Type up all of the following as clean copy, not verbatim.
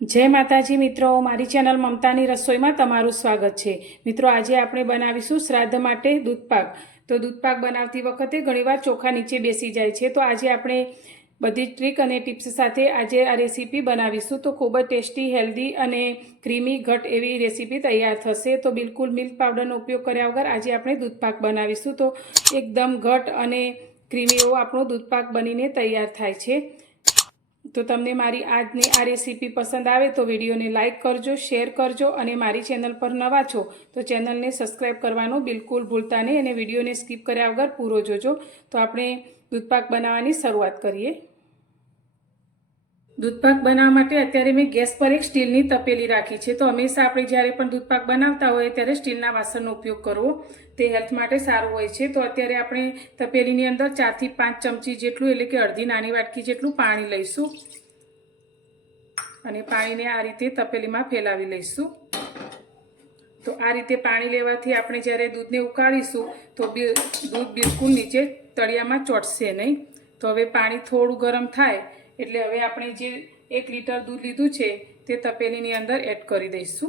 जय माताजी मित्रों, मारी चेनल ममतानी रसोई में तमारुं स्वागत है। मित्रों, आज आपणे बनावीशुं श्राद्ध माटे दूधपाक। तो दूधपाक बनावती वखते घणीवार चोखा नीचे बेसी जाय छे, तो आज आपणे बधी ट्रीक अने टिप्स साथे आज आ रेसिपी बनावीशुं। तो खूब ज टेस्टी, हेल्दी अने क्रीमी घट एवी रेसिपी तैयार थशे। तो बिल्कुल मिल्क पाउडरनो उपयोग कर्या वगर आज आपणे दूधपाक बनावीशुं। तो एकदम घट अने क्रीमी एवो आपणो दूधपाक बनीने तैयार थाय छे। तो तमने मारी आजनी आ रेसिपी पसंद आवे तो विडियो ने लाइक करजो, शेर करजो अने मारी चेनल पर नवा छो तो चेनल ने सब्सक्राइब करवानो बिल्कुल भूलता नहीं अने विडियो ने स्कीप कर्या वगर पूरो जोजो। तो आपणे दूधपाक बनाववानी शरूआत करीए। दूधपाक बनाववा माटे अत्यारे मैं गैस पर एक स्टीलनी तपेली राखी छे। तो हमेशा आपणे ज्यारे पण दूधपाक बनावता होय त्यारे स्टीलना वासणनो उपयोग करवो, ते हेल्थ माटे सारुं होय छे। तो अत्यारे आपणे तपेलीनी अंदर 4 થી 5 चमची जेटલું એટલે કે અડધી નાની વાટકી જેટલું પાણી લઈશું અને પાણીને આ રીતે તપેલીમાં ફેલાવી લઈશું। તો આ રીતે પાણી લેવાથી આપણે જ્યારે દૂધને ઉકાળીશું તો દૂધ બિલકુલ નીચે તળિયામાં ચોંટશે નહીં। તો હવે પાણી થોડું ગરમ થાય એટલે હવે આપણે જે 1 લીટર દૂધ લીધું છે તે તપેલીની અંદર એડ કરી દઈશું।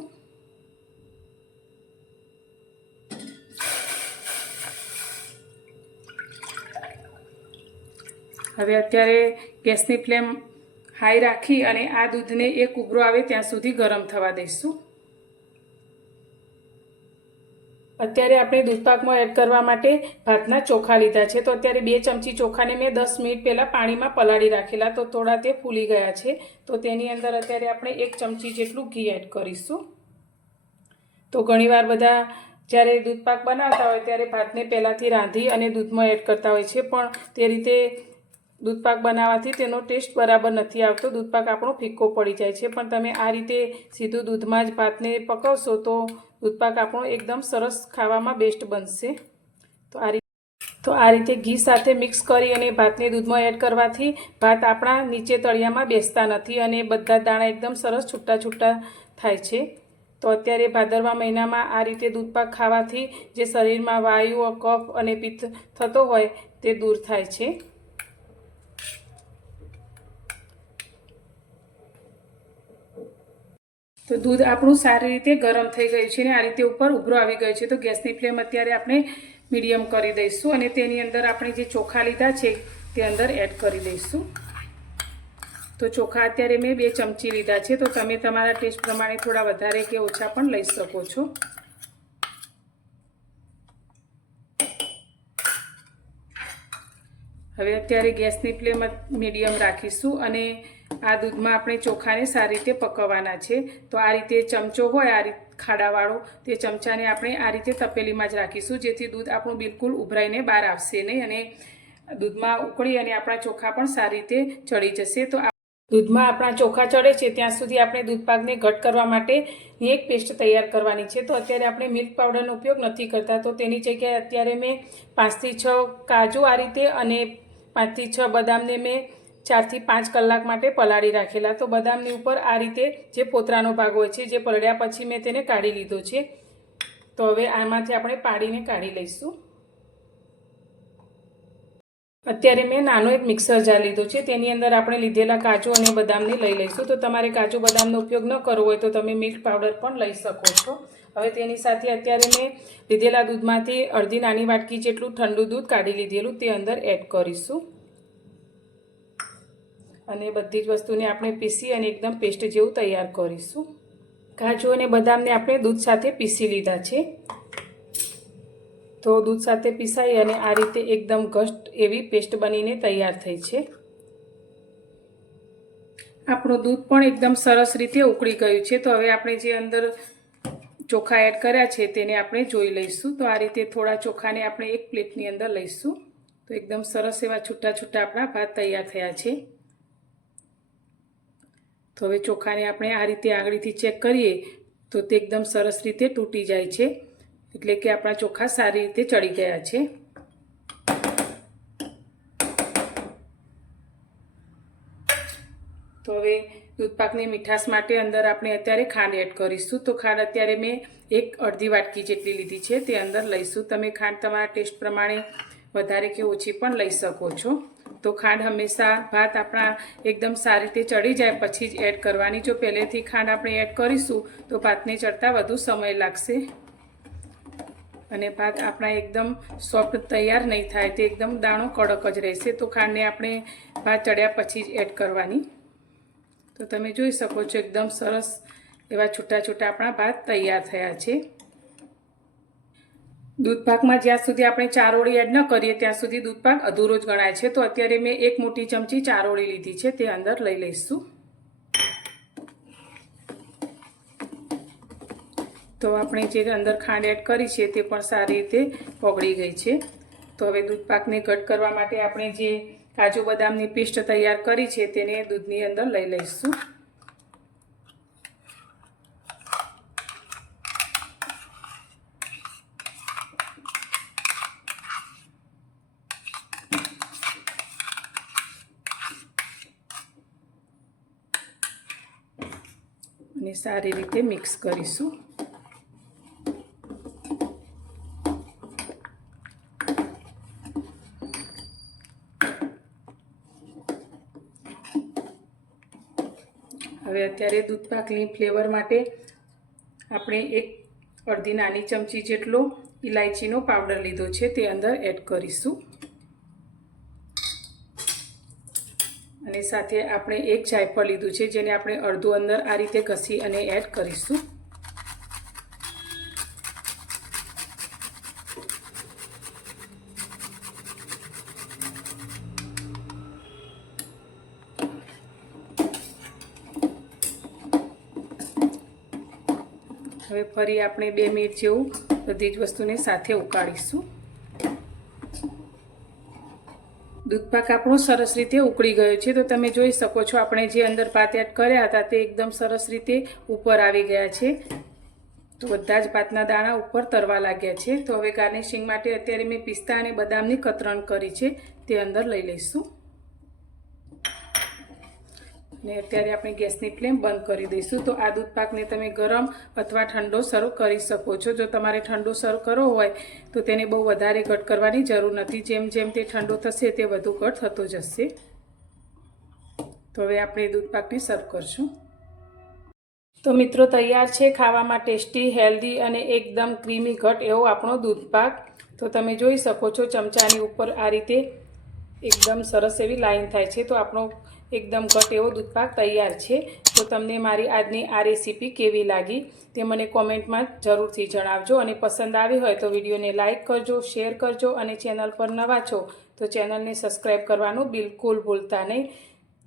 હવે અત્યારે ગેસની ફ્લેમ हाई राखी अने आ दूध ने एक उभरो आवे त्यां सुधी गरम थवा दईशुं। अत्यारे आपणे दूधपाकमां एड करवा माटे भातना चोखा लीधा छे। तो अत्यारे 2 चमची चोखाने मैं 10 मिनिट पहला पाणीमां पलाળી राखेला, तो थोड़ा ते फूली गया छे। तो तेनी अंदर अत्यारे आपणे 1 चमची जेटલું घी एड करीशुं। तो घणीवार बधा ज्यारे दूधपाक बनावता होय त्यारे भातने पहेलाथी रांधी अने दूधमां एड करता होय छे, पण ते रीते दूधपाक बनाववाथी तेनो टेस्ट बराबर नहीं आवतो। दूधपाक आपणो फीको पड़ी जाय छे, पण तमे आ रीते सीधुं दूधमां ज भातने पकावशो तो दूधपाक आपणो एकदम सरस खावामां बेस्ट बनशे। तो आ रीते घी साथे मिक्स करी अने भातने दूधमां एड करवाथी भात आपणा नीचे तळियामां बेसता नथी अने बधा दाणा एकदम सरस छूटा छूटा थाय छे। तो अत्यारे भादरवा महीनामां आ रीते दूधपाक खावाथी जे शरीरमां वायु, कफ अने पित्त थतो होय ते दूर थाय छे। तो दूध आपणुं सारी रीते गरम थई गयुं छे ने आ रीते उपर उभरो आवी गयो छे। तो गैसनी फ्लेम अत्यारे आपणे मीडियम करी दईशुं अने तेनी अंदर आपणे जे चोखा लीधा छे ते अंदर एड करी दईशुं। तो चोखा अत्यारे मैं 2 चमची लीधा छे। तो तमे तमारा टेस्ट प्रमाणे थोड़ा वधारे के ओछा पण लई शको छो। हवे अत्यारे गैसनी फ्लेम मीडियम राखीशुं अने आ दूधमां आपणे चोखाने सारी रीते पकववाना छे। तो आ रीते चमचो होय आ रीते खाडावाळो ते चमचाने आपणे आ रीते तपेलीमां ज राखीशुं, जेथी दूध आपणुं बिलकुल उभराईने बहार आवशे नहीं अने दूधमां उकळी अने आपणा चोखा पण सारी रीते चढ़ी जशे। तो दूधमां आपणा चोखा चढ़े छे त्यां सुधी आपणे दूधपाकने घट करवा माटे एक पेस्ट तैयार करवानी छे। तो अत्यारे आपणे मिल्क पाउडरनो उपयोग नथी करता, तो तेनी जग्याए अत्यारे मैं 5 થી 6 काजू आ रीते अने 5 થી 6 बदामने मैं 4 થી 5 કલાક माटे पलाળી राखेला। तो बदामनी उपर आ रीते जे पोतरानो भाग होय छे जे पलळ्या पछी मैं तेने काढी लीधो छे। तो हवे आमांथी आपणे पाડીने काढी लईशुं। अत्यारे मैं नानो एक मिक्सर जार लीधो छे, तेनी अंदर आपणे लीधेला काजू अने बदामने लई लईशुं। तो तमारे काजू बदामनो उपयोग न करवो होय तो तमे मिल्क पाउडर पण लई शको छो। हवे तेनी साथे अत्यारे मैं लीधेला दूधमांथी अर्धी नानी वाटकी जेटલું ठंडू दूध काढी लीधेलुं ते अंदर एड करीशुं अने बधी ज वस्तुने आपणे पीसी अने एकदम पेस्ट जेवुं तैयार करीशुं। काजू अने बदामने आपणे दूध साथे पीसी लीधा छे। तो दूध साथे पीसाई अने आ रीते एकदम घट एवी पेस्ट बनीने तैयार थई छे। आपणुं दूध पण एकदम सरस रीते उकળી गयुं छे। तो हवे आपणे जे अंदर चोखा एड कर्या छे तेने आपणे जोई लईशुं। तो आ रीते थोड़ा चोखाने आपणे एक प्लेटनी अंदर लईशुं। तो एकदम सरस एवा छूटा छूटा आपणा भात तैयार थया छे। तो हवे चोखाने आपणे आ रीते आंगळीथी चेक करीए तो ते एकदम सरस रीते तूटी जाय छे, एटले के आपणा चोखा सारी रीते चढ़ी गया छे। तो हवे दूधपाकनी मीठास माटे अंदर आपणे अत्यारे खांड एड करीशुं। तो खांड अत्यारे मैं एक अर्धी वाटकी जेटली लीधी छे ते अंदर लईशुं। तमे खांड तमारा टेस्ट प्रमाणे वधारे के ओછી पण लई शको छो। તો ખાંડ હંમેશા ભાત આપણા એકદમ સારી રીતે ચડી જાય પછી જ એડ કરવાની. જો પહેલેથી ખાંડ આપણે એડ કરીશું તો ભાતને ચડતા વધુ સમય લાગશે અને ભાત આપણા એકદમ સોફ્ટ તૈયાર નહીં થાય, તે એકદમ દાણો કડક જ રહેશે. તો ખાંડને આપણે ભાત ચડ્યા પછી જ એડ કરવાની. તો તમે જોઈ શકો છો એકદમ સરસ એવા છૂટા છૂટા આપણા ભાત તૈયાર થયા છે. દૂધપાકમાં જ્યાં સુધી આપણે ચારોળી એડ ન કરીએ ત્યાં સુધી દૂધપાક અધૂરો જ ગણાય છે. તો અત્યારે મેં 1 મોટી ચમચી ચારોળી લીધી છે, તે અંદર લઈ લઈશું. તો આપણે જે અંદર ખાંડ એડ કરી છે તે પણ સારી રીતે ઓગળી ગઈ છે. તો હવે દૂધપાકને ઘટ કરવા માટે આપણે જે કાજુ બદામની પેસ્ટ તૈયાર કરી છે તેને દૂધની અંદર લઈ લઈશું. અને સારી રીતે મિક્સ કરીશું. હવે અત્યારે દૂધપાકની ફ્લેવર માટે આપણે અડધી નાની ચમચી જેટલો ઇલાયચીનો પાવડર લીધો છે, તે અંદર એડ કરીશું. અને સાથે આપણે 1 જાયફળ લીધું છે, જેને આપણે અડધું અંદર આ રીતે ઘસી અને એડ કરીશું. હવે ફરી આપણે 2 મિનિટ જેવું બધી જ વસ્તુને સાથે ઉકાળીશું. દૂધપાક આપણો સરસ રીતે ઉકળી ગયો છે. તો તમે જોઈ શકો છો આપણે જે અંદર ભાત એડ કર્યા હતા તે એકદમ સરસ રીતે ઉપર આવી ગયા છે. તો બધા જ ભાતના દાણા ઉપર તરવા લાગ્યા છે. તો હવે ગાર્નિશિંગ માટે અત્યારે મેં પિસ્તા અને બદામની કતરણ કરી છે, તે અંદર લઈ લઈશું. અને અત્યારે આપણે ગેસની ફ્લેમ બંધ કરી દઈશું. તો આ દૂધપાકને તમે ગરમ અથવા ઠંડો સર્વ કરી શકો છો. જો તમારે ઠંડો સર્વ કરવો હોય તો તેને બહુ વધારે ઘટ કરવાની જરૂર નથી. જેમ જેમ તે ઠંડો થશે તે વધુ ઘટ થતો જશે. તો હવે આપણે દૂધપાકને સર્વ કરશું. તો મિત્રો તૈયાર છે ખાવામાં ટેસ્ટી, હેલ્ધી અને એકદમ ક્રીમી ઘટ એવો આપણો દૂધપાક. તો તમે જોઈ શકો છો ચમચાની ઉપર આ રીતે એકદમ સરસ એવી લાઈન થાય છે. તો આપણો એકદમ ઘટ એવો દૂધપાક તૈયાર છે. તો તમને મારી આજની આ રેસીપી કેવી લાગી તે મને કોમેન્ટમાં જરૂરથી જણાવજો. અને પસંદ આવી હોય તો વિડીયોને લાઇક કરજો, શેર કરજો અને ચેનલ પર નવા છો તો ચેનલને સબસ્ક્રાઈબ કરવાનું બિલકુલ ભૂલતા નહીં.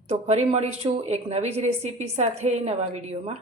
તો ફરી મળીશું એક નવી જ રેસીપી સાથે નવા વિડીયોમાં.